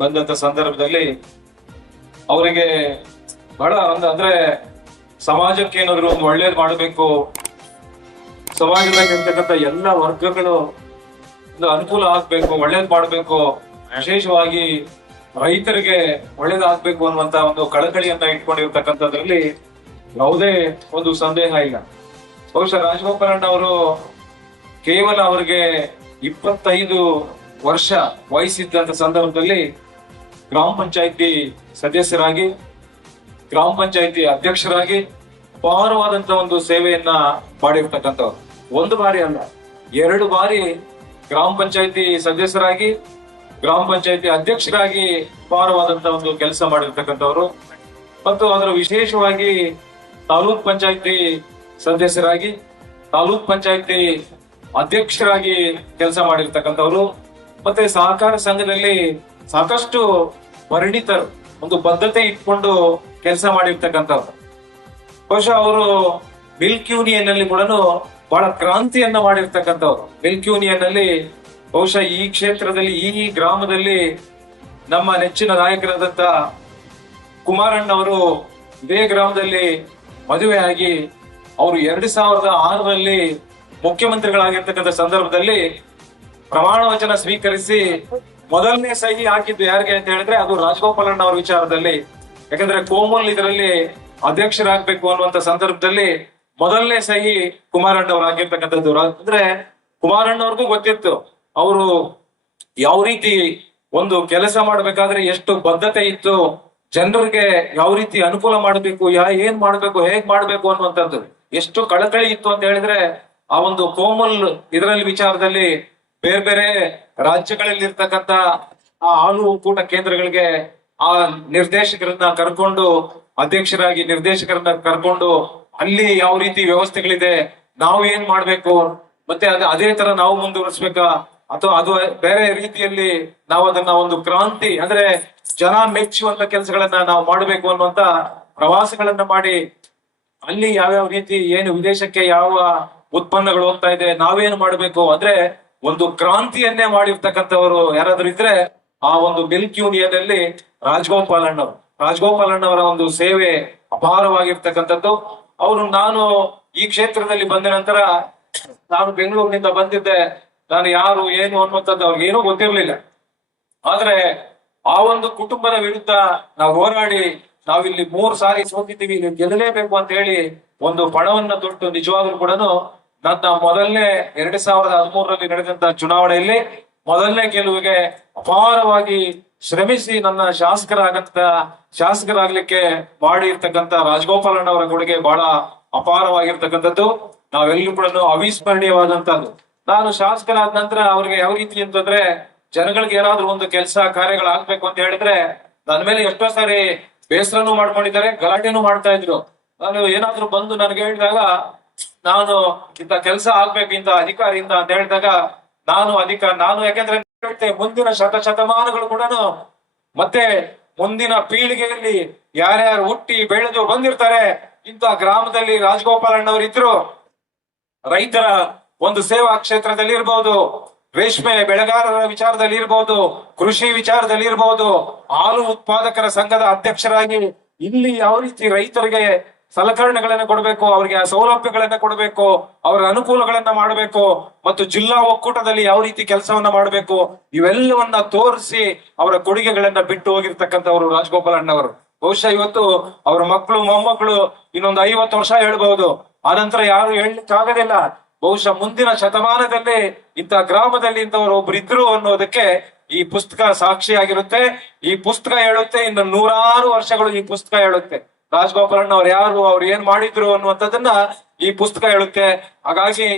ಬಂದಂತ ಸಂದರ್ಭದಲ್ಲಿ ಅವರಿಗೆ ಬಹಳ ಅಂದ್ರೆ ಸಮಾಜಕ್ಕೆ ಏನಾದ್ರು ಒಂದು ಒಳ್ಳೇದು ಮಾಡಬೇಕು, ಸಮಾಜದಾಗ ಇರ್ತಕ್ಕಂಥ ಎಲ್ಲ ವರ್ಗಗಳು ಒಂದು ಅನುಕೂಲ ಆಗ್ಬೇಕು, ಒಳ್ಳೇದ್ ಮಾಡ್ಬೇಕು, ವಿಶೇಷವಾಗಿ ರೈತರಿಗೆ ಒಳ್ಳೇದಾಗ್ಬೇಕು ಅನ್ನುವಂತ ಒಂದು ಕಳಕಳಿಯನ್ನ ಇಟ್ಕೊಂಡಿರ್ತಕ್ಕಂಥದ್ರಲ್ಲಿ ಯಾವುದೇ ಒಂದು ಸಂದೇಹ ಇಲ್ಲ. ಬಹುಶಃ ರಾಜಗೋಪಾಲಣ್ಣ ಅವರು ಕೇವಲ ಅವರಿಗೆ 25 ವರ್ಷ ವಯಸ್ಸಿದ್ದಂತ ಸಂದರ್ಭದಲ್ಲಿ ಗ್ರಾಮ ಪಂಚಾಯತಿ ಸದಸ್ಯರಾಗಿ, ಗ್ರಾಮ ಪಂಚಾಯತಿ ಅಧ್ಯಕ್ಷರಾಗಿ ಅಪಾರವಾದಂತ ಒಂದು ಸೇವೆಯನ್ನ ಮಾಡಿರ್ತಕ್ಕಂಥವ್ರು. ಒಂದು ಬಾರಿ ಅಲ್ಲ, 2 ಬಾರಿ ಗ್ರಾಮ ಪಂಚಾಯತಿ ಸದಸ್ಯರಾಗಿ, ಗ್ರಾಮ ಪಂಚಾಯತಿ ಅಧ್ಯಕ್ಷರಾಗಿ ಅಪಾರವಾದಂತ ಒಂದು ಕೆಲಸ ಮಾಡಿರ್ತಕ್ಕಂಥವ್ರು. ಮತ್ತು ಅದರ ವಿಶೇಷವಾಗಿ ತಾಲೂಕ್ ಪಂಚಾಯತಿ ಸದಸ್ಯರಾಗಿ, ತಾಲೂಕ್ ಪಂಚಾಯತಿ ಅಧ್ಯಕ್ಷರಾಗಿ ಕೆಲಸ ಮಾಡಿರ್ತಕ್ಕಂಥವ್ರು. ಮತ್ತೆ ಸಹಕಾರ ಸಂಘದಲ್ಲಿ ಸಾಕಷ್ಟು ಪರಿಣಿತರು, ಒಂದು ಬದ್ಧತೆ ಇಟ್ಕೊಂಡು ಕೆಲಸ ಮಾಡಿರ್ತಕ್ಕಂಥವ್ರು. ಬಹುಶಃ ಅವರು ಮಿಲ್ಕ್ ಯೂನಿಯನ್ ಅಲ್ಲಿ ಕೂಡ ಬಹಳ ಕ್ರಾಂತಿಯನ್ನ ಮಾಡಿರ್ತಕ್ಕಂಥವ್ರು. ಮಿಲ್ಕ್ ಯೂನಿಯನ್ ಅಲ್ಲಿ ಬಹುಶಃ ಈ ಕ್ಷೇತ್ರದಲ್ಲಿ, ಈ ಗ್ರಾಮದಲ್ಲಿ ನಮ್ಮ ನೆಚ್ಚಿನ ನಾಯಕರಾದಂತ ಕುಮಾರಣ್ಣ ಅವರು ಇದೇ ಗ್ರಾಮದಲ್ಲಿ ಮದುವೆ ಆಗಿ ಅವರು 2006ರಲ್ಲಿ ಮುಖ್ಯಮಂತ್ರಿಗಳಾಗಿರ್ತಕ್ಕಂಥ ಸಂದರ್ಭದಲ್ಲಿ ಪ್ರಮಾಣ ವಚನ ಸ್ವೀಕರಿಸಿ ಮೊದಲನೇ ಸಹಿ ಹಾಕಿದ್ದು ಯಾರಿಗೆ ಅಂತ ಹೇಳಿದ್ರೆ ಅದು ರಾಜಗೋಪಾಲಣ್ಣ ಅವರ ವಿಚಾರದಲ್ಲಿ. ಯಾಕಂದ್ರೆ ಕೋಮಲ್ ಇದರಲ್ಲಿ ಅಧ್ಯಕ್ಷರಾಗಬೇಕು ಅನ್ನುವಂತ ಸಂದರ್ಭದಲ್ಲಿ ಮೊದಲನೇ ಸಹಿ ಕುಮಾರಣ್ಣ ಅವ್ರು ಆಗಿರ್ತಕ್ಕಂಥದ್ದು. ಅಂದ್ರೆ ಕುಮಾರಣ್ಣ ಅವ್ರಿಗೂ ಗೊತ್ತಿತ್ತು ಅವರು ಯಾವ ರೀತಿ ಒಂದು ಕೆಲಸ ಮಾಡ್ಬೇಕಾದ್ರೆ ಎಷ್ಟು ಬದ್ಧತೆ ಇತ್ತು, ಜನರಿಗೆ ಯಾವ ರೀತಿ ಅನುಕೂಲ ಮಾಡಬೇಕು, ಏನ್ ಮಾಡ್ಬೇಕು, ಹೇಗ್ ಮಾಡ್ಬೇಕು ಅನ್ನುವಂಥದ್ದು ಎಷ್ಟು ಕಳಕಳಿ ಇತ್ತು ಅಂತ ಹೇಳಿದ್ರೆ ಆ ಒಂದು ಕೋಮಲ್ ಇದರಲ್ಲಿ ವಿಚಾರದಲ್ಲಿ ಬೇರೆ ಬೇರೆ ರಾಜ್ಯಗಳಲ್ಲಿ ಇರ್ತಕ್ಕಂಥ ಆ ಹಾಲು ಒಕ್ಕೂಟ ಕೇಂದ್ರಗಳಿಗೆ ಆ ನಿರ್ದೇಶಕರನ್ನ ಕರ್ಕೊಂಡು, ಅಧ್ಯಕ್ಷರಾಗಿ ನಿರ್ದೇಶಕರನ್ನ ಕರ್ಕೊಂಡು ಅಲ್ಲಿ ಯಾವ ರೀತಿ ವ್ಯವಸ್ಥೆಗಳಿದೆ, ನಾವು ಏನ್ ಮಾಡ್ಬೇಕು, ಮತ್ತೆ ಅದೇ ತರ ನಾವು ಮುಂದುವರಿಸ್ಬೇಕಾ ಅಥವಾ ಅದು ಬೇರೆ ರೀತಿಯಲ್ಲಿ ನಾವು ಅದನ್ನ ಒಂದು ಕ್ರಾಂತಿ ಅಂದ್ರೆ ಜನ ಮೆಚ್ಚುವಂತ ಕೆಲಸಗಳನ್ನ ನಾವು ಮಾಡಬೇಕು ಅನ್ನುವಂತ ಪ್ರವಾಸಗಳನ್ನ ಮಾಡಿ ಅಲ್ಲಿ ಯಾವ್ಯಾವ ರೀತಿ ಏನು ವಿದೇಶಕ್ಕೆ ಯಾವ ಉತ್ಪನ್ನಗಳು ಹೋಗ್ತಾ ಇದೆ, ನಾವೇನು ಮಾಡಬೇಕು ಅಂದ್ರೆ ಒಂದು ಕ್ರಾಂತಿಯನ್ನೇ ಮಾಡಿರ್ತಕ್ಕಂಥವರು ಯಾರಾದ್ರೂ ಇದ್ರೆ ಆ ಒಂದು ಮಿಲ್ಕ್ ಯೂನಿಯನ್ ಅಲ್ಲಿ ರಾಜಗೋಪಾಲಣ್ಣವರ ಒಂದು ಸೇವೆ ಅಪಾರವಾಗಿರ್ತಕ್ಕಂಥದ್ದು. ನಾನು ಈ ಕ್ಷೇತ್ರದಲ್ಲಿ ಬಂದ ನಂತರ ನಾನು ಬೆಂಗಳೂರಿನಿಂದ ಬಂದಿದ್ದೆ, ನಾನು ಯಾರು ಏನು ಅನ್ನುವಂಥದ್ದು ಅವ್ರಿಗೆ ಏನೂ ಗೊತ್ತಿರ್ಲಿಲ್ಲ. ಆದ್ರೆ ಆ ಒಂದು ಕುಟುಂಬದ ವಿರುದ್ಧ ನಾವು ಹೋರಾಡಿ ನಾವಿಲ್ಲಿ 3 ಸಾರಿ ಸೋತಿದ್ದೀವಿ, ನೀವು ಗೆಲ್ಲಲೇಬೇಕು ಅಂತ ಹೇಳಿ ಒಂದು ಪಣವನ್ನ ತೊಟ್ಟು ನಿಜವಾಗ್ಲೂ ಕೂಡ ನನ್ನ ಮೊದಲನೇ 2013ರಲ್ಲಿ ನಡೆದಂತ ಚುನಾವಣೆಯಲ್ಲಿ ಮೊದಲನೇ ಗೆಲುವಿಗೆ ಅಪಾರವಾಗಿ ಶ್ರಮಿಸಿ ನನ್ನ ಶಾಸಕರಾಗ್ಲಿಕ್ಕೆ ಮಾಡಿರ್ತಕ್ಕಂಥ ರಾಜಗೋಪಾಲಣ್ಣ ಅವರ ಕೊಡುಗೆ ಬಹಳ ಅಪಾರವಾಗಿರ್ತಕ್ಕಂಥದ್ದು. ನಾವೆಲ್ಲರೂ ಕೂಡ ಅವಿಸ್ಮರಣೀಯವಾದಂತದ್ದು. ನಾನು ಶಾಸಕರಾದ ನಂತರ ಅವ್ರಿಗೆ ಯಾವ ರೀತಿ ಅಂತಂದ್ರೆ ಜನಗಳಿಗೆ ಏನಾದ್ರೂ ಒಂದು ಕೆಲಸ ಕಾರ್ಯಗಳಾಗ್ಬೇಕು ಅಂತ ಹೇಳಿದ್ರೆ ನನ್ನ ಮೇಲೆ ಎಷ್ಟೋ ಸಾರಿ ಬೇಸರನೂ ಮಾಡ್ಕೊಂಡಿದ್ದಾರೆ, ಗಲಾಟೆನೂ ಮಾಡ್ತಾ ಇದ್ರು. ನಾನು ಏನಾದ್ರೂ ಬಂದು ನನಗೆ ಹೇಳಿದಾಗ ನಾನು ಇಂಥ ಕೆಲಸ ಆಗ್ಬೇಕು ಇಂಥ ಅಧಿಕಾರಿಯಿಂದ ಅಂತ ಹೇಳಿದಾಗ ನಾನು ಯಾಕೆಂದ್ರೆ ಮುಂದಿನ ಶತಮಾನಗಳು ಕೂಡ ಮತ್ತೆ ಮುಂದಿನ ಪೀಳಿಗೆಯಲ್ಲಿ ಯಾರ್ಯಾರು ಹುಟ್ಟಿ ಬೆಳೆದು ಬಂದಿರ್ತಾರೆ ಇಂಥ ಗ್ರಾಮದಲ್ಲಿ ರಾಜಗೋಪಾಲಣ್ಣವರು ಇದ್ರು. ರೈತರ ಒಂದು ಸೇವಾ ಕ್ಷೇತ್ರದಲ್ಲಿ ಇರ್ಬೋದು, ರೇಷ್ಮೆ ಬೆಳೆಗಾರರ ವಿಚಾರದಲ್ಲಿ ಇರ್ಬೋದು, ಕೃಷಿ ವಿಚಾರದಲ್ಲಿ ಇರ್ಬೋದು, ಹಾಲು ಉತ್ಪಾದಕರ ಸಂಘದ ಅಧ್ಯಕ್ಷರಾಗಿ ಇಲ್ಲಿ ಯಾವ ರೀತಿ ರೈತರಿಗೆ ಸಲಕರಣೆಗಳನ್ನ ಕೊಡಬೇಕು, ಅವರಿಗೆ ಆ ಸೌಲಭ್ಯಗಳನ್ನ ಕೊಡಬೇಕು, ಅವರ ಅನುಕೂಲಗಳನ್ನ ಮಾಡಬೇಕು, ಮತ್ತು ಜಿಲ್ಲಾ ಒಕ್ಕೂಟದಲ್ಲಿ ಯಾವ ರೀತಿ ಕೆಲಸವನ್ನ ಮಾಡಬೇಕು, ಇವೆಲ್ಲವನ್ನ ತೋರಿಸಿ ಅವರ ಕೊಡುಗೆಗಳನ್ನ ಬಿಟ್ಟು ಹೋಗಿರ್ತಕ್ಕಂಥವ್ರು ರಾಜಗೋಪಾಲಣ್ಣವರು. ಬಹುಶಃ ಇವತ್ತು ಅವರ ಮಕ್ಕಳು ಮೊಮ್ಮಕ್ಕಳು ಇನ್ನೊಂದು 50 ವರ್ಷ ಹೇಳ್ಬಹುದು, ಆನಂತರ ಯಾರು ಹೇಳಲಿಕ್ಕಾಗೋದಿಲ್ಲ. ಬಹುಶಃ ಮುಂದಿನ ಶತಮಾನದಲ್ಲಿ ಇಂಥ ಗ್ರಾಮದಲ್ಲಿ ಇಂಥವ್ರು ಒಬ್ರು ಇದ್ರು ಅನ್ನೋದಕ್ಕೆ ಈ ಪುಸ್ತಕ ಸಾಕ್ಷಿಯಾಗಿರುತ್ತೆ. ಈ ಪುಸ್ತಕ ಹೇಳುತ್ತೆ, ಇನ್ನು 100 ವರ್ಷಗಳು ಈ ಪುಸ್ತಕ ಹೇಳುತ್ತೆ ರಾಜಗೋಪಾಲಣ್ಣ ಅವ್ರು ಯಾರು, ಅವ್ರು ಏನ್ ಮಾಡಿದ್ರು ಅನ್ನುವಂಥದ್ದನ್ನ ಈ ಪುಸ್ತಕ ಹೇಳುತ್ತೆ. ಹಾಗಾಗಿ